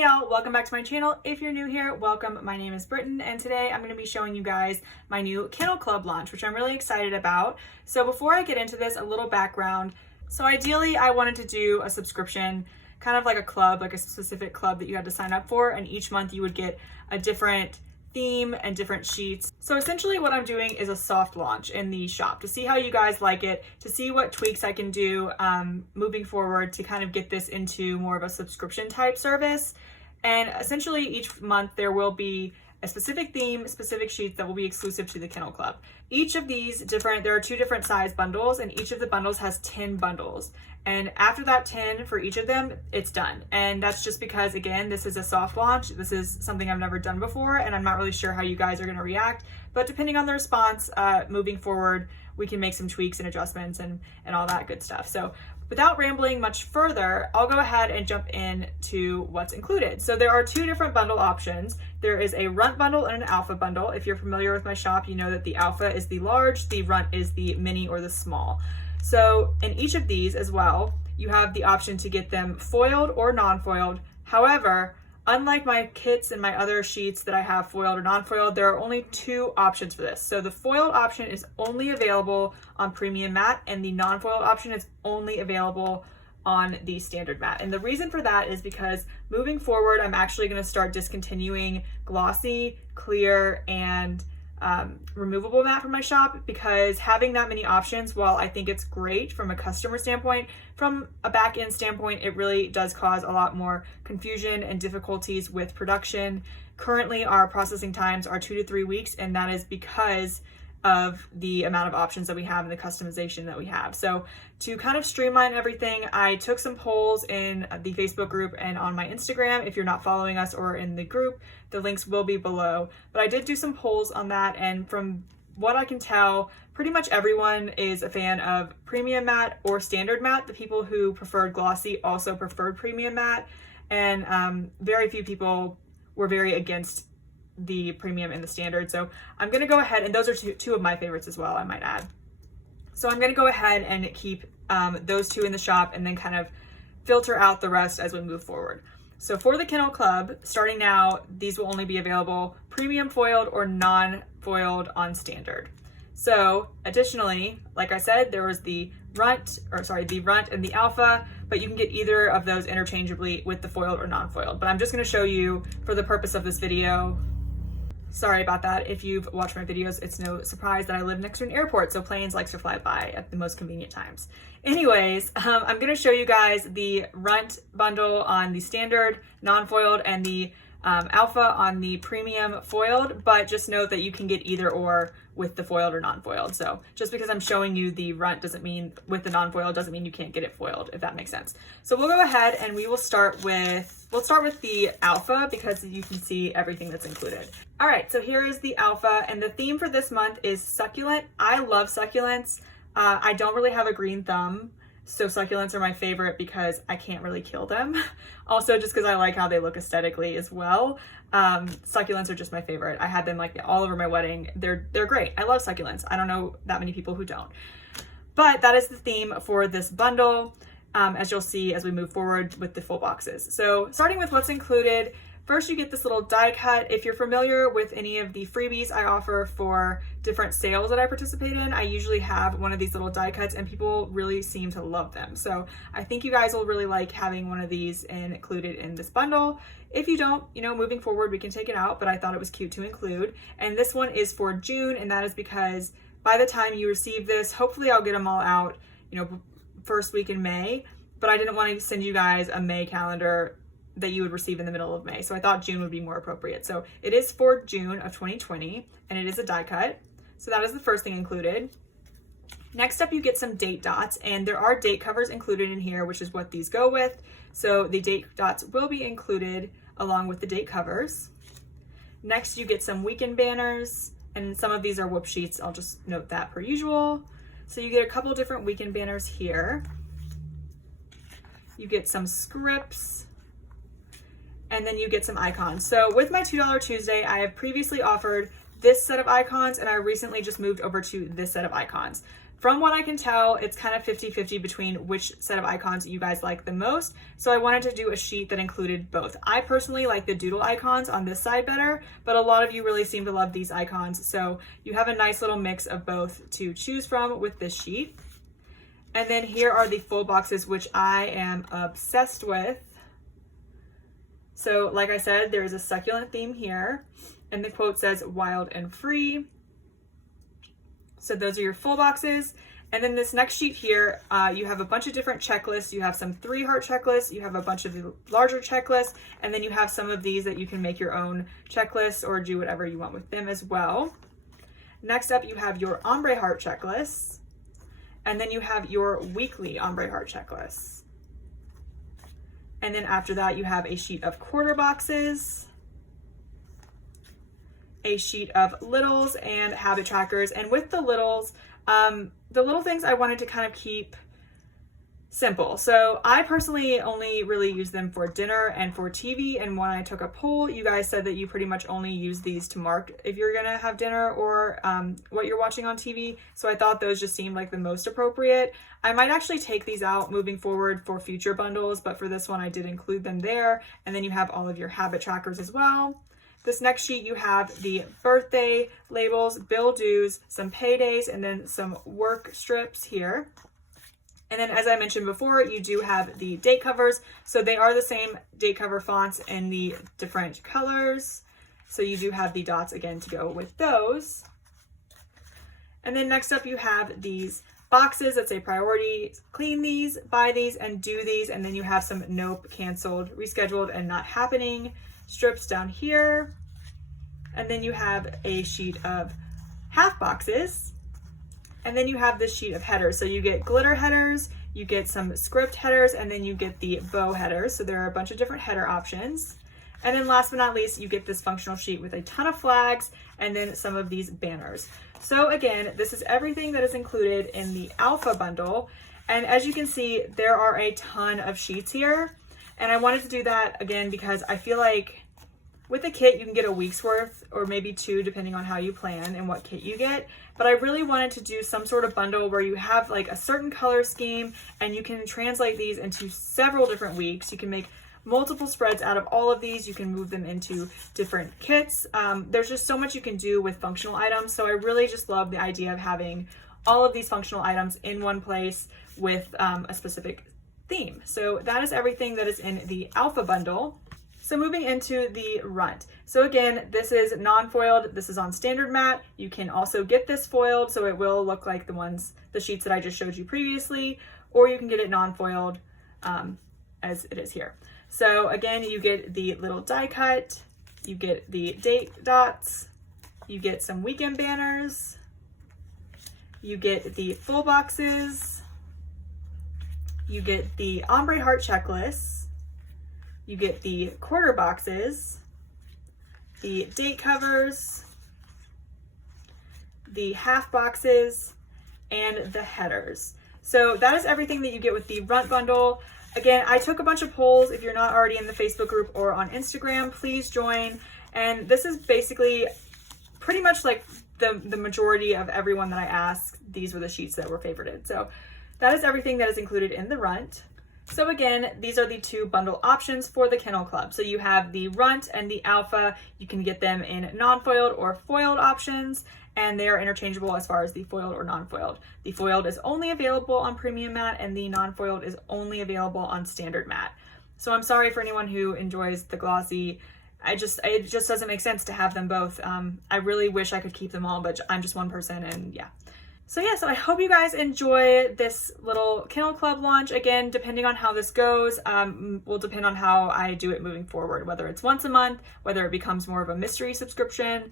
Hey y'all, welcome back to my channel. If you're new here, welcome. My name is Britton, and today I'm going to be showing you guys my new Kennel Club launch, which I'm really excited about. So before I get into this, a little background. So ideally, I wanted to do a subscription, kind of like a club, like a specific club that you had to sign up for, and each month you would get a different theme and different sheets. So essentially what I'm doing is a soft launch in the shop to see how you guys like it, to see what tweaks I can do moving forward to kind of get this into more of a subscription type service. And essentially each month there will be a specific theme, specific sheets that will be exclusive to the Kennel Club. Each of these there are 2 different size bundles, and each of the bundles has 10 bundles. And after that 10 for each of them, it's done. And that's just because, again, this is a soft launch. This is something I've never done before, and I'm not really sure how you guys are gonna react. But depending on the response, moving forward, we can make some tweaks and adjustments and all that good stuff. So without rambling much further, I'll go ahead and jump into what's included. So there are 2 different bundle options. There is a runt bundle and an alpha bundle. If you're familiar with my shop, you know that the alpha is the large, the runt is the mini or the small. So in each of these as well, you have the option to get them foiled or non-foiled. However, unlike my kits and my other sheets that I have foiled or non-foiled, there are only 2 options for this. So the foiled option is only available on premium mat, and the non-foiled option is only available on the standard mat. And the reason for that is because moving forward, I'm actually going to start discontinuing glossy, clear, and removable mat from my shop, because having that many options, while I think it's great from a customer standpoint, from a back end standpoint, it really does cause a lot more confusion and difficulties with production. Currently, our processing times are 2 to 3 weeks, and that is because of the amount of options that we have and the customization that we have. So to kind of streamline everything, I took some polls in the Facebook group and on my Instagram. If you're not following us or in the group, the links will be below. But I did do some polls on that, and from what I can tell, pretty much everyone is a fan of premium matte or standard matte. The people who preferred glossy also preferred premium matte, and very few people were very against the premium and the standard. So I'm going to go ahead, and those are two of my favorites as well, I might add. So I'm going to go ahead and keep those 2 in the shop, and then kind of filter out the rest as we move forward. So for the Kennel Club, starting now, these will only be available premium foiled or non-foiled on standard. So additionally, like I said, there was the runt and the alpha, but you can get either of those interchangeably with the foiled or non-foiled. But I'm just going to show you for the purpose of this video. Sorry about that. If you've watched my videos, it's no surprise that I live next to an airport, so planes like to fly by at the most convenient times. Anyways, I'm going to show you guys the runt bundle on the standard non-foiled and the alpha on the premium foiled, but just note that you can get either or with the foiled or non-foiled. So just because I'm showing you the runt doesn't mean with the non-foiled doesn't mean you can't get it foiled, if that makes sense. So we'll go ahead and we'll start with the alpha, because you can see everything that's included. All right, so here is the alpha, and the theme for this month is succulent. I love succulents. I don't really have a green thumb, so succulents are my favorite because I can't really kill them. Also, just because I like how they look aesthetically as well. Succulents are just my favorite. I had them like all over my wedding. They're great. I love succulents. I don't know that many people who don't. But that is the theme for this bundle, as you'll see as we move forward with the full boxes. So starting with what's included, first you get this little die cut. If you're familiar with any of the freebies I offer for different sales that I participate in, I usually have one of these little die cuts, and people really seem to love them. So I think you guys will really like having one of these included in this bundle. If you don't, moving forward, we can take it out, but I thought it was cute to include. And this one is for June, and that is because by the time you receive this, hopefully I'll get them all out, first week in May, but I didn't want to send you guys a May calendar that you would receive in the middle of May. So I thought June would be more appropriate. So it is for June of 2020, and it is a die cut. So that is the first thing included. Next up, you get some date dots, and there are date covers included in here, which is what these go with. So the date dots will be included along with the date covers. Next, you get some weekend banners, and some of these are whoop sheets. I'll just note that per usual. So you get a couple different weekend banners here. You get some scripts, and then you get some icons. So with my $2 Tuesday, I have previously offered this set of icons, and I recently just moved over to this set of icons. From what I can tell, it's kind of 50-50 between which set of icons you guys like the most. So I wanted to do a sheet that included both. I personally like the doodle icons on this side better, but a lot of you really seem to love these icons. So you have a nice little mix of both to choose from with this sheet. And then here are the full boxes, which I am obsessed with. So like I said, there's a succulent theme here, and the quote says wild and free. So those are your full boxes. And then this next sheet here, you have a bunch of different checklists. You have some 3-heart checklists, you have a bunch of the larger checklists, and then you have some of these that you can make your own checklists or do whatever you want with them as well. Next up, you have your ombre heart checklists, and then you have your weekly ombre heart checklists. And then after that, you have a sheet of quarter boxes, a sheet of littles and habit trackers. And with the littles, the little things I wanted to kind of keep simple. So I personally only really use them for dinner and for TV. And when I took a poll, you guys said that you pretty much only use these to mark if you're gonna have dinner or what you're watching on TV. So I thought those just seemed like the most appropriate. I might actually take these out moving forward for future bundles, but for this one I did include them there. And then you have all of your habit trackers as well. This next sheet, you have the birthday labels, bill dues, some paydays, and then some work strips here. And then as I mentioned before, you do have the date covers. So they are the same date cover fonts in the different colors. So you do have the dots again to go with those. And then next up, you have these boxes that say priority, clean these, buy these, and do these. And then you have some nope, canceled, rescheduled, and not happening strips down here. And then you have a sheet of half boxes. And then you have this sheet of headers. So you get glitter headers, you get some script headers, and then you get the bow headers. So there are a bunch of different header options. And then last but not least, you get this functional sheet with a ton of flags and then some of these banners. So again, this is everything that is included in the Alpha bundle. And as you can see, there are a ton of sheets here. And I wanted to do that again because I feel like with a kit, you can get a week's worth or maybe 2 depending on how you plan and what kit you get. But I really wanted to do some sort of bundle where you have like a certain color scheme and you can translate these into several different weeks. You can make multiple spreads out of all of these. You can move them into different kits. There's just so much you can do with functional items. So I really just love the idea of having all of these functional items in one place with a specific theme. So that is everything that is in the Alpha bundle. So moving into the runt. So again, this is non-foiled. This is on standard mat. You can also get this foiled, so it will look like the sheets that I just showed you previously, or you can get it non-foiled as it is here. So again, you get the little die cut, you get the date dots, you get some weekend banners, you get the full boxes, you get the ombre heart checklists, you get the quarter boxes, the date covers, the half boxes, and the headers. So that is everything that you get with the runt bundle. Again, I took a bunch of polls. If you're not already in the Facebook group or on Instagram, please join. And this is basically pretty much like the majority of everyone that I asked, these were the sheets that were favorited. So that is everything that is included in the runt. So again, these are the 2 bundle options for the Kennel Club. So you have the runt and the alpha. You can get them in non-foiled or foiled options, and they are interchangeable as far as the foiled or non-foiled. The foiled is only available on premium mat, and the non-foiled is only available on standard mat. So I'm sorry for anyone who enjoys the glossy. It just doesn't make sense to have them both. I really wish I could keep them all, but I'm just one person, and yeah. So yeah, so I hope you guys enjoy this little Kennel Club launch. Again, depending on how this goes, will depend on how I do it moving forward, whether it's once a month, whether it becomes more of a mystery subscription.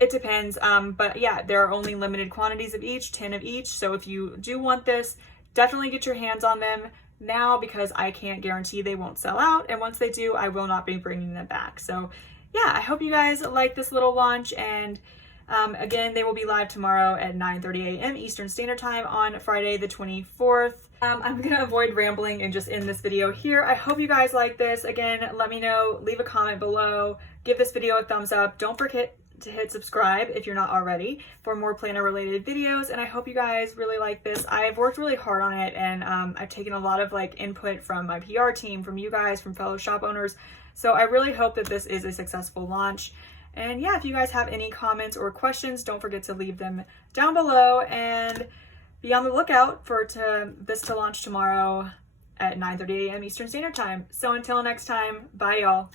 It depends, but yeah, there are only limited quantities of each, 10 of each. So if you do want this, definitely get your hands on them now because I can't guarantee they won't sell out. And once they do, I will not be bringing them back. So yeah, I hope you guys like this little launch, and again, they will be live tomorrow at 9:30 a.m. Eastern Standard Time on Friday the 24th. I'm gonna avoid rambling and just end this video here. I hope you guys like this. Again, let me know, leave a comment below, give this video a thumbs up. Don't forget to hit subscribe if you're not already for more planner related videos. And I hope you guys really like this. I've worked really hard on it, and I've taken a lot of like input from my PR team, from you guys, from fellow shop owners. So I really hope that this is a successful launch. And yeah, if you guys have any comments or questions, don't forget to leave them down below, and be on the lookout for this to launch tomorrow at 9:30 a.m. Eastern Standard Time. So until next time, bye y'all.